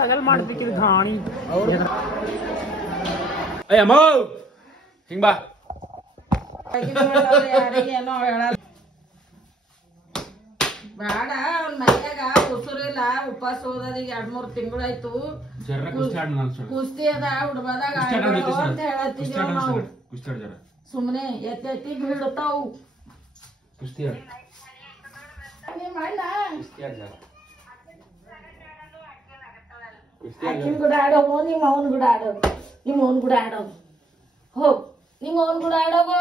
ಬಗಲ್ ಮಾಡ್ಬೇಕಿದ್ ಘಾಣಿ ಅಯ್ಯಮ್ಮ ಹಿಂಗ್ ಬಾ ಏನೋ ಹೇಳಲ್ಲ ಬೇಡ ಅವ್ನ ಮೈಯಾಗ ಉಸುರಿಲ್ಲ ಉಪವಾಸ ಹೋದದ ಈಗ 2-3 ತಿಂಗಳಾಯ್ತು ಕುಸ್ತಿ ಅದ ಹುಡ್ಬದಾಗ ಅಂತ ಹೇಳತ್ತೀವಿ ನಾವು ಸುಮ್ನೆ ಎತ್ತಿ ಬೀಳ್ತಾವು ಅಕ್ಕಿನ ಕೂಡ ಆಡೋಗು ನಿಮ್ಮ ಅವನ್ ಕೂಡ ಆಡೋದು ನಿಮ್ಮ ಅವನ್ ಕೂಡ ಆಡೋದು ಹೋಗ್ ನಿಮ್ಮ ಅವನ್ ಕೂಡ ಆಡೋಗು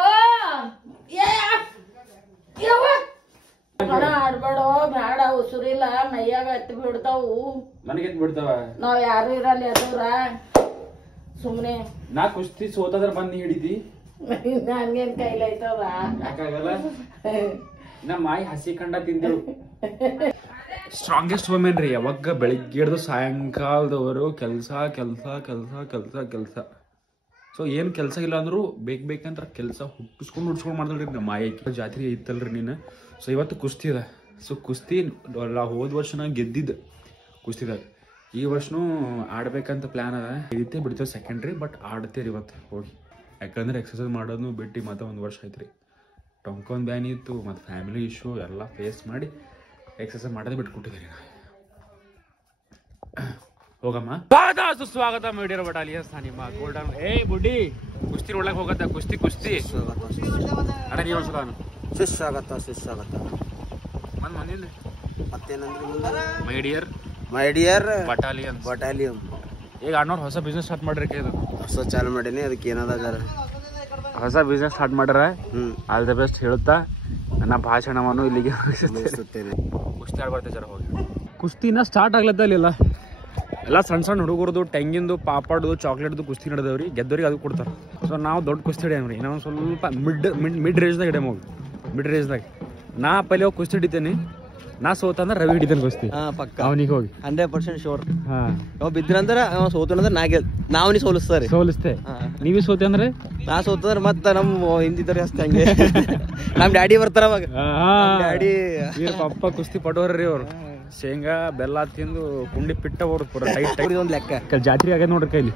ಆಡ್ಬೇಡೋ ಬ್ಯಾಡ ಉಸುರಿಲ್ಲ ಮೈಯಾಗ ಎತ್ತಿ ಬಿಡ್ತಾವು ನನಗೆ ಬಿಡ್ತಾವ ನಾವ್ ಯಾರು ಇರಲ್ಲ ಎದೂರ ಸುಮ್ನೆ ನಾ ಕುಸ್ತಿ ಸೋತಾದ್ರ ಬಂದ್ ಹಿಡಿದಿ ನನ್ಗೇನ್ ಕೈಲೈತವ ಯಾಕಾಗಲ್ಲ ನಮ್ಮ ಮಾಯಿ ಹಸಿ ಕಂಡ ತಿಂದಳು ಸ್ಟ್ರಾಂಗೆಸ್ಟ್ ವುಮೆನ್ ರೀ ಯಾವಾಗ ಬೆಳಿಗ್ಗೆ ಹಿಡಿದು ಸಾಯಂಕಾಲದವರು ಕೆಲ್ಸ ಕೆಲ್ಸ ಕೆಲ್ಸ ಕೆಲ್ಸ ಕೆಲ್ಸ ಸೊ ಏನ್ ಕೆಲ್ಸ ಇಲ್ಲ ಅಂದ್ರು ಬೇಕಂತ ಕೆಲ್ಸ ಹುಟ್ಟಿಸ್ಕೊಂಡು ಮಾಡ್ದಲ್ರಿ ನಮ್ಮ ಮಾಯಕ್ಕೆ ಜಾತ್ರೆ ಐತಲ್ರಿ ನೀನು ಸೊ ಇವತ್ತು ಕುಸ್ತಿ ಅದ ಸೊ ಕುಸ್ತಿ ಹೋದ ವರ್ಷ ನಾ ಗೆದ್ದಿದ್ದ ಕುಸ್ತಿದಾಗ ಈ ವರ್ಷನೂ ಆಡ್ಬೇಕಂತ ಪ್ಲಾನ್ ಅದ ಇದೈತೆ ಬಿಡ್ತೇವೆ ಸೆಕೆಂಡ್ರಿ ಬಟ್ ಆಡ್ತೇರಿ ಇವತ್ತು ಹೋಗಿ ಯಾಕಂದ್ರೆ ಎಕ್ಸರ್ಸೈಸ್ ಮಾಡೋದು ಬಿಟ್ಟು ಮತ್ತೆ 1 ವರ್ಷ ಐತ್ರಿ ಟೊಂಕೊಂದ್ ಬ್ಯಾನ್ ಇತ್ತು ಮತ್ತು ಫ್ಯಾಮಿಲಿ ಇಶ್ಯೂ ಎಲ್ಲ ಫೇಸ್ ಮಾಡಿ ಎಕ್ಸರ್ಸೈಸ್ ಮಾಡೋದೇ ಬಿಟ್ಕೊಟ್ಟಿದ್ದೀರಿ ಹೋಗಮ್ಮ ಸುಸ್ವಾಗತ ಮೀಡಿಯರ್ ಬಟಾಲಿಯನ್ ನಿಮ್ಮ ಗೋಲ್ಡನ್ ಬುಡ್ಡಿ ಕುಸ್ತಿ ನೋಡ್ಲಕ್ ಹೋಗತ್ತ ಕುಸ್ತಿ ಅಣ್ಣ ನೀವು ಸುಸ್ವಾಗತ ಮನೇಲಿ ಮತ್ತೇನಂದ್ರೆ ಮೈ ಡಿಯರ್ ಬಟಾಲಿಯನ್ ಈಗ ಅಣ್ಣವ್ರು ಹೊಸ ಬಿಸ್ನೆಸ್ ಸ್ಟಾರ್ಟ್ ಮಾಡ್ರಿ ಹೊಸ ಚಾಲು ಮಾಡೀನಿ ಅದಕ್ಕೆ ಏನದ ಹೊಸ ಬಿಸ್ನೆಸ್ ಸ್ಟಾರ್ಟ್ ಮಾಡ್ರ ಆಲ್ ದ ಬೆಸ್ಟ್ ಹೇಳುತ್ತಾ ನನ್ನ ಭಾಷಣವನ್ನು ಇಲ್ಲಿಗೆ ಕುಸ್ತಿ ಆಡ್ಬಾರ್ದು ಜರ ಹೋಗಿ ಕುಸ್ತಿನ ಸ್ಟಾರ್ಟ್ ಆಗ್ಲತ್ತಲ್ಲ ಎಲ್ಲ ಸಣ್ಣ ಹುಡುಗರದು ಟೆಂಗಿಂದು ಪಾಪಡ್ದು ಚಾಕ್ಲೇಟ್ದು ಕುಸ್ತಿ ನಡೆದವ್ರಿ ಗೆದ್ದವ್ರಿಗೆ ಅದು ಕೊಡ್ತಾರೆ ಸೊ ನಾವು ದೊಡ್ಡ ಕುಸ್ತಿ ಹಿಡಿಯಮ್ರಿ ನಾವು ಸ್ವಲ್ಪ ಮಿಡ್ ರೇಂಜ್ದಾಗ ಹಿಡಿಯಮ್ ಹೋಗಿ ಮಿಡ್ ರೇಂಜ್ದಾಗ ನಾ ಪೈಲೆ ಹೋಗಿ ಕುಸ್ತಿ ಹಿಡಿತೇನೆ ನಾ ಸೋತಂದ್ರೆ ರವಿ ಹಿಡಿತೇನೆ ಕುಸ್ತಿ ಪಕ್ಕ ಅವನಿಗೆ ಹೋಗಿ 100% ಶೋರ್ ನಾವು ಬಿದ್ರಂದ್ರ ಸೋತಂದ್ರೆ ನಾವು ನೀ ಸೋಲಿಸ್ತೆ ನೀವೇ ಸೋತೆ ಅಂದ್ರೆ ನಾ ಸೋತಂದ್ರೆ ಮತ್ತ ನಮ್ಮ ಹಿಂದಿದ್ದಾರೆ ಅಷ್ಟೇ ಹಂಗೆ ನಮ್ ಡ್ಯಾಡಿ ಬರ್ತಾರ ಅವಾಗ ಡ್ಯಾಡಿ ಪಪ್ಪ ಕುಸ್ತಿ ಪಡೋರ್ರಿ ಅವ್ರು ಶೇಂಗಾ ಬೆಲ್ಲ ತಿಂದು ಕುಂಡಿ ಪಿಟ್ಟ ಅವ್ರು ಪೂರ ಟೈಟ್ ಒಂದು ಲೆಕ್ಕ ಜಾತ್ರೆ ಆಗ್ಯದ ನೋಡ್ರಿ ಕೈಲಿ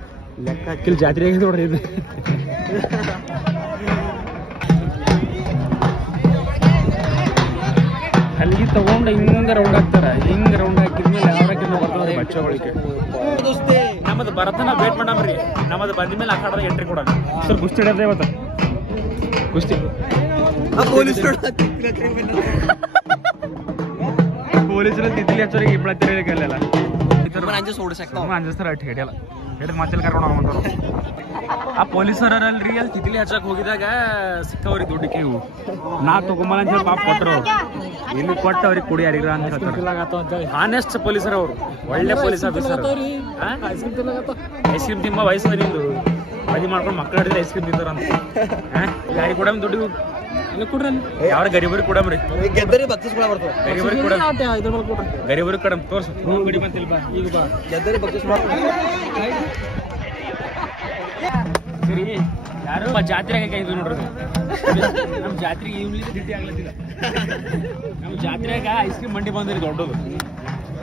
ಲೆಕ್ಕ ಹಾಕಿಲ್ ಜಾತ್ರೆ ಆಗ್ಯದ ನೋಡ್ರಿ ಇದು ಅಲ್ಲಿ ತಗೊಂಡು ಹಿಂಗ ರೌಂಡ್ ಹಾಕ್ತಾರ ಹಿಂಗ ರೌಂಡ್ ಹಾಕಿದ್ಮೇಲೆ ಯಾವ ಬಚ್ಚಗಳಿಗೆ ನಮ್ಮದು ಬರತನ ವೇಟ್ ಮಾಡಮ್ರಿ ನಮ್ಮದು ಬಂದ ಮೇಲೆ ಆ ಕಡೆ ಎಂಟ್ರಿ ಕೊಡೋಣ ಸರ್ ಕುಸ್ತಿ ಹಿಡಿದ್ರೆ ಇವತ್ತು ಕುಸ್ತಿ ಪೊಲೀಸರು ತಿದ್ಲಿ ಹಚ್ಚೋರಿಗೆ ಇಬ್ಬಳತ್ತಿರಲಿಲ್ಲ ಅಂಜಿಸ್ತಾರ ಅಟ್ ಹಿಡಿಯಲ್ಲ ಹಿಡಿದು ಮತ್ತೆ ಕರ್ಕೊಂಡು ಹೋಗ್ತಾರ ಆ ಪೊಲೀಸರಲ್ಲಿ ಅಲ್ಲಿ ತಿದ್ಲಿ ಹಚ್ಚಕ್ ಹೋಗಿದಾಗ ಸಿಕ್ಕವ್ರಿಗೆ ದುಡ್ಡಿಕೆ ಇವು ನಾ ತಗೊಂಬಲ್ಲ ಅಂತ ಹೇಳಿ ಪಾಪ ಕೊಟ್ಟರು ಇಲ್ಲಿ ಕೊಟ್ಟು ಅವ್ರಿಗೆ ಕುಡಿ ಯಾರಿಗ್ರ ಅಂತ ಹೇಳ್ತಾರೆ ಹಾನೆಸ್ಟ್ ಪೊಲೀಸರ್ ಅವರು ಒಳ್ಳೆ ಪೊಲೀಸ್ ಆಫೀಸರ್ ಐಸ್ ಕ್ರೀಮ್ ತಿಂಬ ವಯಸ್ಸದ ನಿಂದು ಮದಿ ಮಾಡ್ಕೊಂಡು ಮಕ್ಕಳು ಹಿಡಿದ್ರೆ ಐಸ್ ಕ್ರೀಮ್ ತಿಂತಾರ ಅಂತ ಯಾರಿಗೆ ಕೊಡಮ್ ದುಡ್ಡು ಯಾವ ಗರೀಬರಿಗೆ ಕೊಡಮ್ರಿ ಗರೀಬರಿಗೆ ಕೊಡಮ್ ತೋರ್ಸು ಗಡಿ ಬಂತಿಲ್ಲ ಬಾ ಈಗ ಬಾ ಗೆದ್ದರಿ ಸರಿ ಯಾರು ಜಾತ್ರೆಗೆ ಕೈದು ನೋಡ್ರಿ ನಮ್ ಜಾತ್ರೆಗೆ ಇವ್ಲಿಕ್ಕೆ ಡ್ಯೂಟಿ ಆಗ್ಲತ್ತಿಲ್ಲ ನಮ್ ಜಾತ್ರೆಗ ಐಸ್ ಕ್ರೀಮ್ ಮಂಡಿ ಬಂದ್ರಿ ದೊಡ್ಡದು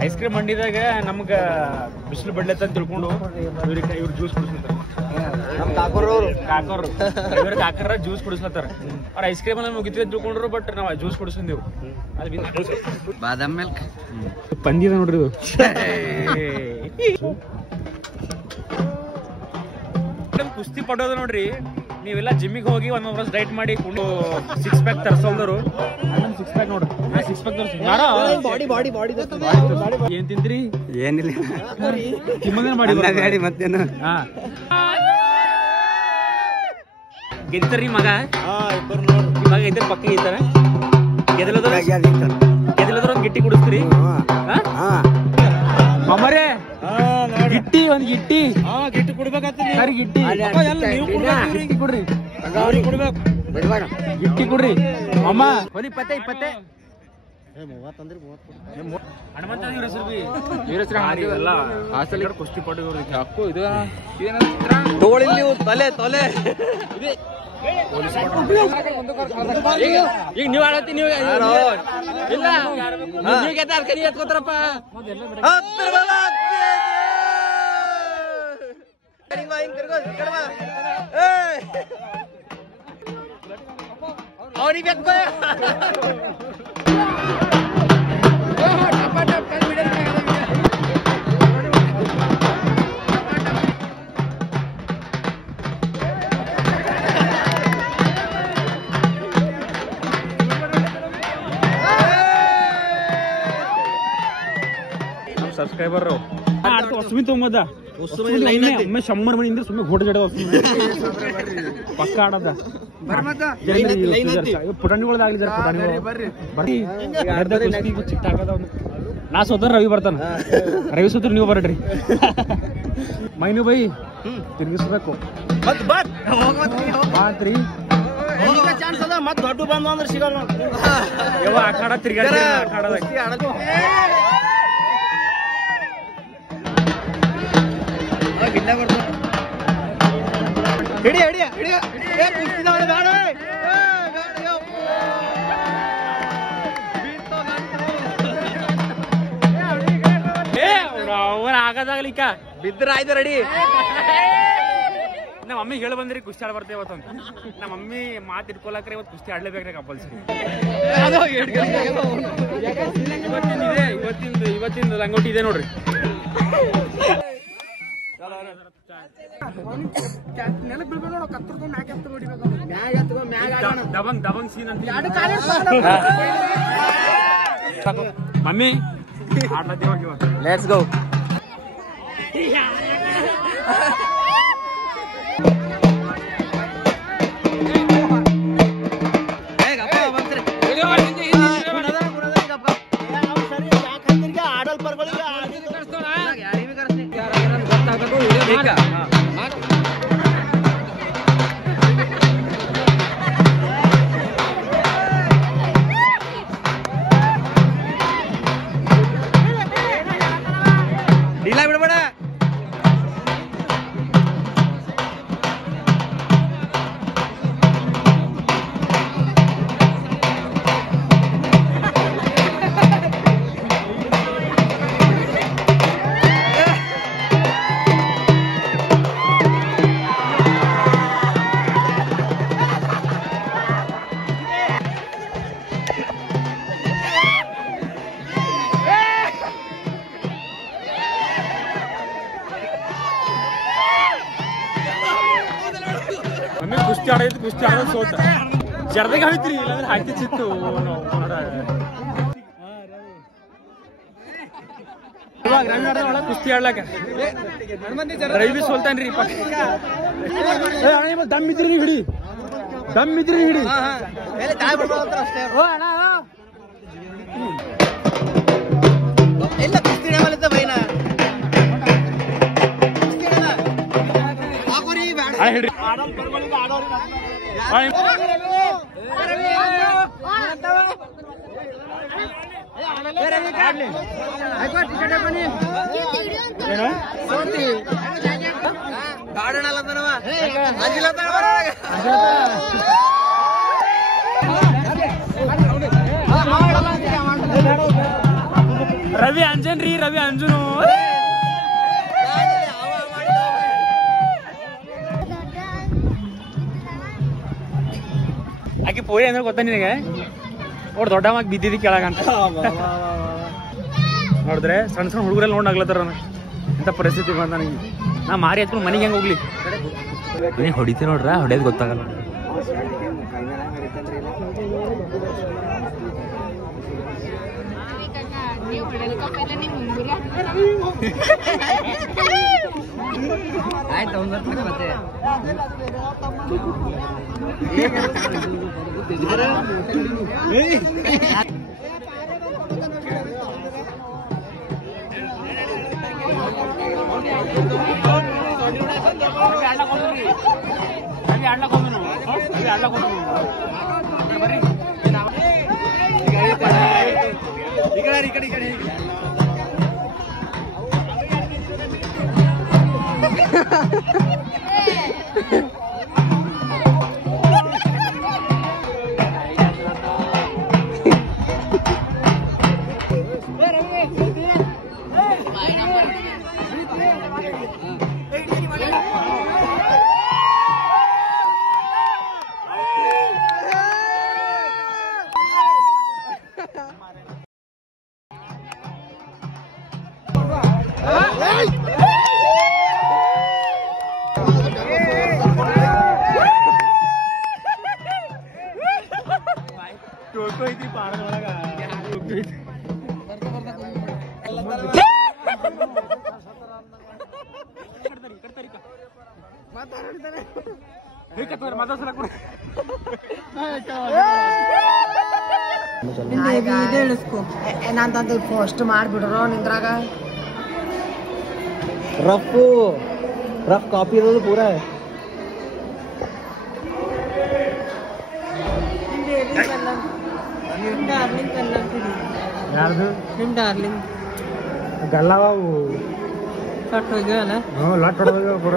ಐಸ್ ಕ್ರೀಮ್ ಮಂಡಿದಾಗ ನಮ್ಗ ಬಿಸಿಲು ಬಡ್ಲತ್ತ ಅಂತ ತಿಳ್ಕೊಂಡು ಇವ್ರು ಜ್ಯೂಸ್ ಕುಡಿಸ್ಲತ್ತಾರ ಕಾಕರ ಜ್ಯೂಸ್ ಕುಡಿಸ್ಲತ್ತಾರ ಅವ್ರ ಐಸ್ ಕ್ರೀಮ್ ಎಲ್ಲ ಮುಗಿತೀವಿ ತಿಳ್ಕೊಂಡ್ರು ಬಟ್ ನಾವ್ ಜ್ಯೂಸ್ ಕುಡಿಸಿದೆವು ಬಾದಾಮ್ ಮಿಲ್ಕ್ ಪಂದಿದ ನೋಡ್ರಿ ಇದು ಕುಸ್ತಿ ಪಡೋದು ನೋಡ್ರಿ ನೀವೆಲ್ಲ ಜಿಮ್ಮಿಗೆ ಹೋಗಿ 1 ವರ್ಷ ಡೈಟ್ ಮಾಡಿ 6 ಪ್ಯಾಕ್ ತರ್ಸೋಲ್ದರು 6 ಪ್ಯಾಕ್ ನೋಡ್ರಿ 6 ಪ್ಯಾಕ್ ಏನ್ ತಿಂದ್ರಿ ಏನಿಲ್ಲ ಮಾಡಿ ಮತ್ತೇನು ಗೆದ್ತಾರ್ರಿ ಮಗ ಇವಾಗ ಇದ್ರ ಪಕ್ಕ ಗೆದ್ದಾರ ಗೆದಲದ್ರ ಒಂದ್ ಗಿಟ್ಟಿ ಕುಡಿಸ್ತೀರಿ ಮಮ್ಮರೇ ಗಿಟ್ಟಿ ಒಂದ್ ಗಿಟ್ಟಿ ಗಿಟ್ಟಿ ಕೊಡ್ಬೇಕಾಗ್ತದೆ ಗಿಟ್ಟಿ ಕೊಡ್ರಿ ಗಿಟ್ಟಿ ಕೊಡ್ರಿ ಅಮ್ಮ ಬನ್ನಿ 20 ಹನುಮಂತ ಎಲ್ಲ ಹಾಸ್ಟೆಲ್ ಕುಸ್ತಿ ಪಟ್ಟು ಹಾಕು ಇದು ತೋಳಿ ನೀವು ತೊಲೆ ಈಗ ನೀವ್ ಆಡತ್ತಿ ನೀವು ಇಲ್ಲ ನೀವು ಗೆದ್ದಾರ ಕೈ ಎತ್ಕೋತಾರಪ್ಪ ಅವನಿಗೆ ಸಬ್ಸ್ಕ್ರೈಬರ್ ಹೊಸಮಿ ತೊಗೊಂಬದ ಒಮ್ಮೆ 100 ಮನಿ ಸುಮ್ಮನೆ ಘೋಟ ಜಡ ಪಕ್ಕ ಆಡದ ಪುಟಾಣಿಗಳದಾಗ್ಲಿ ಜರ ಪುಟಾಣಿಗಳು ಚಿಕ್ಕ ನಾ ಸೋತ್ರ ರವಿ ಬರ್ತಾನ ರವಿ ಸೋತ್ರ ನೀವು ಬರ್ರಿ ಮೈನು ಬೈ ತಿರ್ಗಿಸ್ಬೇಕು ಬಾತ್ರಿ ಚಾನ್ಸ್ ಅದ ಮತ್ ದೊಡ್ಡ ಬಂದು ಅಂದ್ರೆ ಸಿಗಲ್ಲ ಯಾವ ಆಟಾಡ ತಿರ್ಗಾಡ ಹಿಡಿ ಹಿಡಿ ಹಿಡಿ ಅವ್ರ ಆಗದಾಗ್ಲಿಕ್ಕ ಬಿದ್ರ ಆಯ್ತು ರೆಡಿ ನಮ್ಮ ಮಮ್ಮಿ ಹೇಳಿ ಬಂದ್ರಿ ಕುಸ್ತಿ ಆಡ್ ಬರ್ತೇವೆ ಇವತ್ತಂತ ನಮ್ಮ ಮಮ್ಮಿ ಮಾತು ಇಟ್ಕೊಳಕ್ರೆ ಇವತ್ತು ಕುಸ್ತಿ ಆಡ್ಲೇಬೇಕ್ರಿ ಕಂಪಲ್ಸರಿ ಇವತ್ತಿಂದ ಲಂಗೋಟಿ ಇದೆ ನೋಡ್ರಿ ದಬಂಗ್ ಸೀನ್ ಅಂತ ಮಮ್ಮಿ ಲೆಟ್ಸ್ ಗೋ ಕುಸ್ತಿ ಆಡೋದು ಸೋತ ಜರ್ದಾಗ ಆಯ್ತ್ರಿ ಇಲ್ಲಾಂದ್ರೆ ಹಾಕಿ ಚಿತ್ತು ಕುಸ್ತಿ ಆಡ್ಲಾಕ ರವಿ ಸೋಲ್ತಾನ್ರಿ ದಮ್ ಇದ್ರಿ ಹಿಡಿ ಎಲ್ಲ ಕುಸ್ತಿ ಡೇಮಲ್ಲಿದ್ದ ಬೈನ ಹಿಡ್ರಿ ರವಿ ಅಂಜನ್ ರೀ ರವಿ ಅಂಜನು ಆಕೆ ಪೋರಿ ಅಂದ್ರೆ ಗೊತ್ತಾ ನಿನಗೆ ಅವ್ರು ದೊಡ್ಡ ಮಗ ಬಿದ್ದಿದ್ದು ಕೆಳಗಂತ ನೋಡಿದ್ರೆ ಸಣ್ಣ ಸಣ್ಣ ಹುಡುಗರೆಲ್ಲ ನೋಡ್ಲಾಗ್ಲತ್ತಾರ ಇಂಥ ಪರಿಸ್ಥಿತಿ ಬಂದ ನನಗೆ ನಾ ಮಾರಿ ಎತ್ಕೊಂಡು ಮನೆಗೆ ಹೆಂಗೆ ಹೋಗ್ಲಿ ನೀನು ಹೊಡಿತೀವಿ ನೋಡ್ರ ಹೊಡೆಯೋದು ಗೊತ್ತಾಗಲ್ಲ ಆಯ್ತು ಮತ್ತೆ ಏನಂತಂದು ಪೋಸ್ಟ್ ಮಾಡ್ಬಿಡ್ರೋ ನಿಂದ್ರಾಗ ರಫ್ ಕಾಪಿ ಇರೋದು ಪೂರ ಯಾರ್ದು ನಿಮ್ ಡಾರ್ಲಿಂಗ್ ಗಲ್ಲವು ಕಟ್ ಹೋಗ್ಯವಲ್ಲ ಲಾಟ್ ಹೊಡೆದ ಪೂರ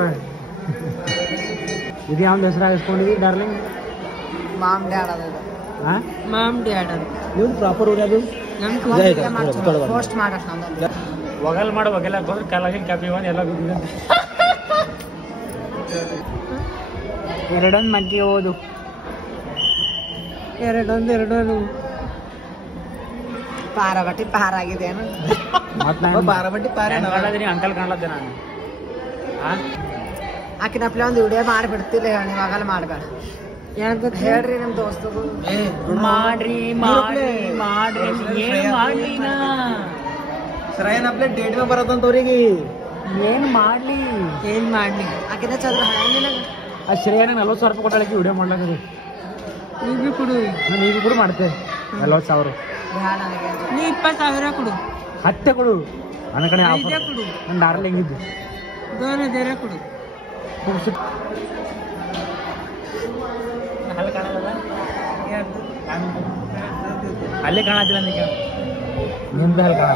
ಇದು ಯಾವ್ದು ಹೆಸರಾಗ ಇಸ್ಕೊಂಡಿದ್ವಿ ಡಾರ್ಲಿಂಗ್ ಮಾಮ್ ಡ್ಯಾಡ್ ಅದ ಮಾಮ್ ಡ್ಯಾಡ್ ಅದ ನೀವು ಪ್ರಾಪರ್ ಊರದು ಪೋಸ್ಟ್ ಮಾಡಕ್ ನಂದು ಒಗಲ್ ಮಾಡಿ ಒಗಲ್ಲ ಹೋದ್ರೆ ಕಲಾಗಿನ ಕಾಪಿ ಒಂದು ಎಲ್ಲ ಬಿದ್ದಿದೆ ಎರಡೊಂದು ಮಗ್ಗಿ ಓದು ಎರಡೊಂದು ಪಾರಬಟ್ಟಿ ಪಾರಾಗಿದೆ ಏನು ಬಾರಬಟ್ಟಿ ಪಾರ ಅಂಕಲ್ ಕಾಣ್ಲತ್ತೆ ನಾನು ಆಕಿನಪ್ಲೆ ಒಂದು ವಿಡಿಯೋ ಮಾಡಿಬಿಡ್ತಿಲ್ಲ ಹೇಳಿ ಇವಾಗಲ್ಲ ಮಾಡ್ಬೇಡ ಹೇಳ್ರಿ ನಿಮ್ ದೋಸ್ತರು ಮಾಡ್ರಿ ಏನ್ ಮಾಡ್ಲಿ ನಾ ಸರಾಯನಪ್ಲೆ ಡೇಟ್ ಮೇ ಬರತ್ತಂತವ್ರಿಗೆ ಏನ್ ಮಾಡ್ಲಿ ಆಕಿನ ಚಂದ್ರ ಹಂಗಿನ ಆ ಶ್ರೇಯನ 40,000 ರೂಪಾಯಿ ಕೊಟ್ಟಾಳಕ್ಕೆ ವಿಡಿಯೋ ಮಾಡ್ಲಾಕದು ಈಗ ಕೊಡು ನಾನು ಈಗ ಕೂಡ ಮಾಡ್ತೆ 40,000 ನೀ 20,000 ಕೊಡು ಹತ್ತೆ ಕೊಡು ನನ್ನ ಕಡೆ ಐದೇ ಕೊಡು ನನ್ನ ಡಾರ್ಲಿಂಗ್ ಇದ್ದು 2,000 ಕೊಡು ಅಲ್ಲೇ ಕಾಣತ್ತಿಲ್ಲ ನಿಮಗೆ ನಿಮ್ದು ಅಲ್ಲಿ ಕಾಣ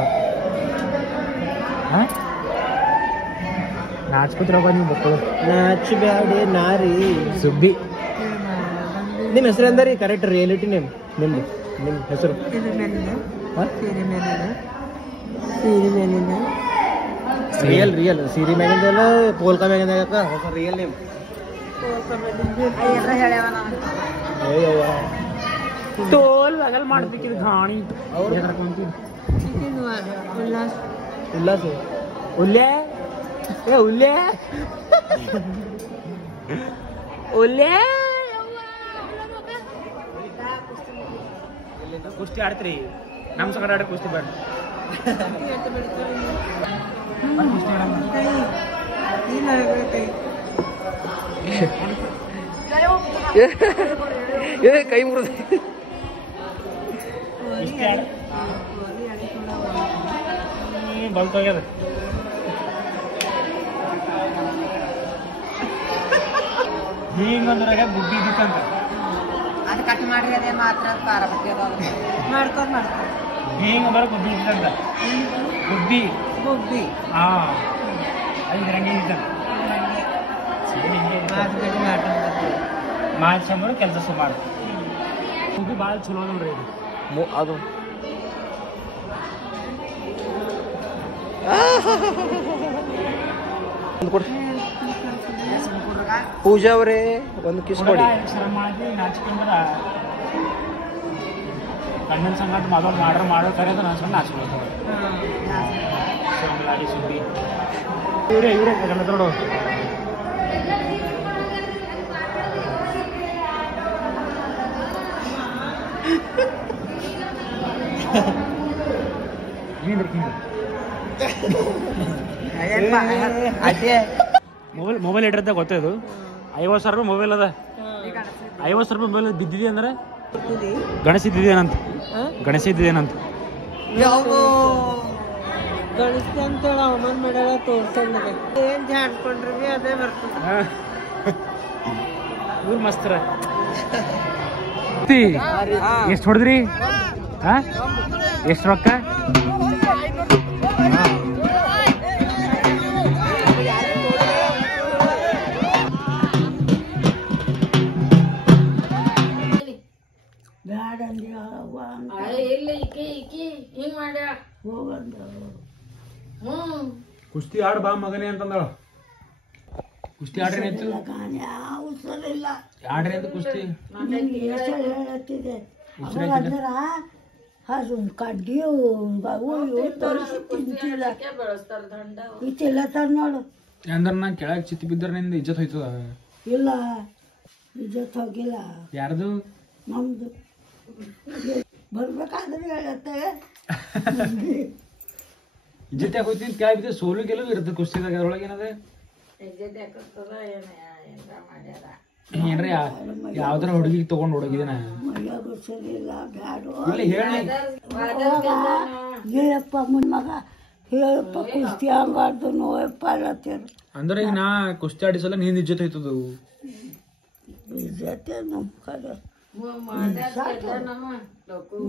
ನಾಚ್ಕೋತಿರೋಗ ನೀವು ಮಕ್ಕಳು ನಾಚಬ್ಯಾಡಿ ನಾರಿ ಸುಬ್ಬಿ ನಿಮ್ಮ ಹೆಸರು ಅಂದ್ರಿ ಕರೆಕ್ಟ್ ರಿಯಾಲಿಟಿ ನೇಮ್ ನಿಮ್ದು ನಿಮ್ಮ ಹೆಸರು ರಿಯಲ್ ಸೀರಿ ಮ್ಯಾಗಿಂದೆಲ್ಲ ಪೋಲ್ಕಾ ಮ್ಯಾಗಿಂದ ರಿಯಲ್ ನೇಮ್ ತೋಲ್ ಅಗಲ್ ಮಾಡ್ಬೇಕಿದ್ ಘಾಣಿ ಉಲ್ಲಾಸ ಉಲ್ಲೆ ಉಲ್ಲೆ ಉಲ್ಲೆ ಕುಸ್ತಿ ಆಡ್ತೀರಿ ನಮ್ಮ ಸಂಗಡ ಆಡ ಕುಸ್ತಿ ಬೇಡ ಕುಸ್ತಿ ಕೈ ಮುರಿದ ಬಲ್ತೋಗ್ಯದ ಹಿಂಗಂದ್ರಾಗ ಗುಡ್ಡಿ ಇದ್ದಿತ್ತಂತ ಅದು ಕಟ್ ಮಾಡ್ರಿ ಅದೇ ಮಾತ್ರ ಪಾರಬಟ್ಟಿ ಮಾಡ್ಕೊಂಡು ಹಿಂಗ ಬರ ಗುಡ್ಡಿ ಇದ್ದಂತ ಗುಡ್ಡಿ ಹಾ ಅಲ್ಲಿ ರಂಗಿ ಇದ್ದಂತ ಮಾಡ್ಸಂಬರು ಕೆಲಸ ಸುಮಾರು ಗುಡ್ಡಿ ಭಾಳ ಚಲೋ ನೋಡ್ರಿ ಇದು ಅದು ಪೂಜಾ ಅವರೇ ಒಂದು ಕಿಸ್ ಕೊಡಿ ಮಾಡಿ ನಾಚ್ಕೊಂಡ್ರ ಕಣ್ಣನ್ ಸಂಗಟ ಮೊದಲು ಮಾಡೋ ಕರೆದು ನಾಚ್ಕೊಂಡು ನಾಚ್ಕೊಳ್ತಾರೆ ಸುಬ್ಬಿ ಇವರೇ ಗಂಡ ನೋಡು ಮೊಬೈಲ್ ಇಟ್ಟಿರ್ತ ಗೊತ್ತದು 50,000 ರೂಪಾಯಿ ಮೊಬೈಲ್ ಅದ 50,000 ರೂಪಾಯಿ ಮೊಬೈಲ್ ಬಿದ್ದಿದೆ ಅಂದ್ರೆ ಗಣೇಶ ಇದ್ದಿದ್ದೇನಂತ ಗಣಿಸ್ತೆ ಅಂತೇಳಿ ಅವಮಾನ ಮಾಡ್ಯಾಳ ತೋರ್ಸಂಗ ಏನ್ ಜಾಡ್ಕೊಂಡ್ರಿ ಅದೇ ಬರ್ತದೆ ಇವ್ರು ಮಸ್ತರ ಎಷ್ಟು ಹೊಡೆದ್ರಿ ಎಷ್ಟು ರೊಕ್ಕ ಇಲ್ಲ ಈಕಿ ಹಿಂಗ್ ಮಾಡ್ಯಾಳ ಹೋಗಂದ. ಕುಸ್ತಿ ಆಡ್ ಬಾ ಮಗನೇ ಅಂತಂದಳ. ಕುಸ್ತಿ ಆಡ್ರಿ ಆಯ್ತು ಉಸರಿಲ್ಲ ಆಡ್ರಿ ಅಂತ ಕುಸ್ತಿ ಹೇಳತ್ತಿದೆ ಅದೊಂದು ಕಡ್ಡಿ ಬೆಳೆಸ್ತಾರ ದಂಡ ಇತ್ತಿಲ್ಲತ್ತಾರ ನೋಡು. ಅಂದ್ರ ನಾ ಕೆಳಗ್ ಚಿತ್ತಿ ಬಿದ್ದರ ನಿಂದ ಇಜ್ಜತ್ ಹೋಯ್ತದ. ಇಲ್ಲ ಇಜ್ಜತ್ ಹೋಗಿಲ್ಲ. ಯಾರ್ದು? ನಮ್ದು. ಬರ್ಬೇಕಾದ್ರೆ ಹೇಳತ್ತೆ ಇಜ್ಜತ್ ಯಾಕೆ ಹೋಯ್ತಿ ಕೆಳಗ್ ಬಿದ್ದ ಸೋಲು ಗೆಲುವು ಇರ್ತದೆ ಕುಸ್ತಿದಾಗ. ಅದ್ರೊಳಗೆ ಏನದ ಏನ್ರಿ ಯಾವ್ದಾರ ಹುಡುಗಿಗೆ ತಗೊಂಡ್ ಹುಡುಗಿದೇನ ಇಲ್ಲಿ ಹೇಳಿ ಹೇಳಪ್ಪ ಮುನ್ ಮಗ ಹೇಳಪ್ಪ ಕುಸ್ತಿ ಹಂಗಾರ್ದು ನೋಯಪ್ಪ ಅಲ್ಲತ್ತೇನು. ಅಂದ್ರೆ ಈಗ ನಾ ಕುಸ್ತಿ ಆಡಿಸಲ್ಲ ನೀನ್ ಇಜ್ಜತ್ ಹೋಯ್ತದ. ಇಜ್ಜತೆ ನಮ್ಮ ಕಡೆ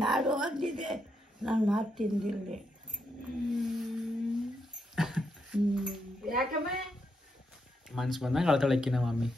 ನಾಡು ಹೊಂದಿದೆ ನಾನು ಮಾತು ತಿಂದಿಲ್ಲ. ಮನ್ಸ್ ಬಂದಂಗ ಅಳ್ತಾಳಕ್ಕಿ ನಮ್ಮ ಮಮ್ಮಿ.